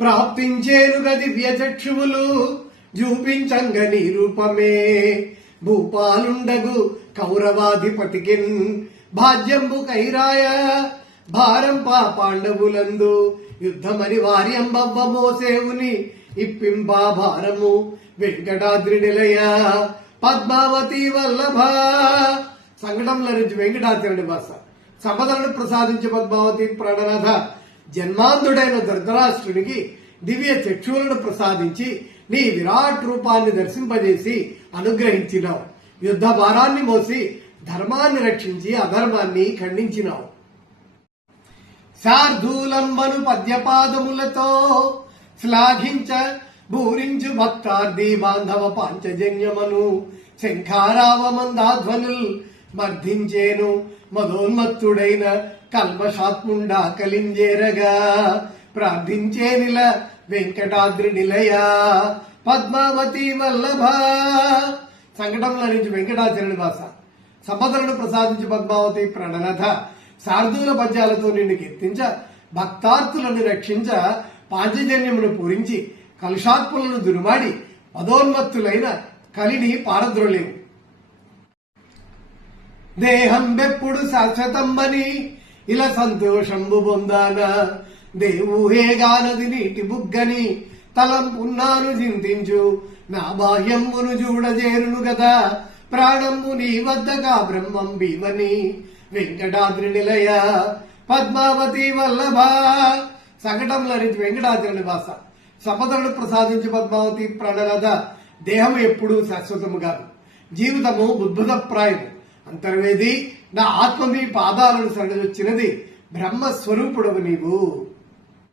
ప్రాప్తించేను గది వ్యచక్షువులు చూపించంగ నీ రూపమే భూపాలుండగు కౌరవాధిపతికిన్ భాజ్యంబు కైరాయ భారం పా పాండవులందు యుద్ధమని వార్యంబవ్వ మోసేవుని ఇప్పింపా భారము వెంకటాద్రి నిలయ. పద్మావతి వల్లభ. సంకటంలో నుంచి వెంకటాద్రి బస సంపదలను ప్రసాదించి పద్మావతి ప్రణరథ జన్మాంధుడైన ధృతరాష్ట్రునికి దివ్య చక్షువులను ప్రసాదించి నీ విరాట్ రూపాన్ని దర్శింపజేసి అనుగ్రహించినావు. యుద్ధ భారాన్ని మోసి ధర్మాన్ని రక్షించి అధర్మాన్ని ఖండించినావు. శార్దూలంబను పద్యపాదములతో శ్లాఘించ భూరించు భక్తార్ది బాంధవ పాంచజన్యమను శంఖారావ మందాధ్వనుల్ మర్ధించేను మదోన్మత్తుడైన కల్మషాత్ముండా కలింజేరగా ప్రార్థించేనిల వెంకటాద్రి నిలయ పద్మావతి వల్లభ. సంకటంలో నుంచి వెంకటాచరణ భాష సంపదలను ప్రసాదించి పద్మావతి ప్రణనథ శార్దూల పద్యాలతో నిన్ను కీర్తించ భక్తార్థులను రక్షించ పాంచజన్యమును పూరించి కలుషాత్ములను దురుమాడి పదోన్మత్తులైన కలిని పారద్రోలేవు. దేహం బెప్పుడు శాశ్వతంబని? ఇలా సంతోషంబు పొందాన. దేవుహేగానది నీటి బుగ్గని తలంపున్నాను చింతించు. నా బాహ్యంబును చూడజేరును గదా. ప్రాణంబు నీ వద్దగా బ్రహ్మం బీవని వెంకటాద్రి నిలయ పద్మావతి వల్లభ. సంకటంలో నుంచి వెంకటాద్రి నివాస సంపదలను ప్రసాదించి పద్మావతి ప్రణలద దేహం ఎప్పుడూ శాశ్వతము కాదు. జీవితము ఉద్భుతప్రాయము. అంతర్వేది నా ఆత్మ మీ పాదాలను సరళొచ్చినది బ్రహ్మ బ్రహ్మస్వరూపుడవు నీవు.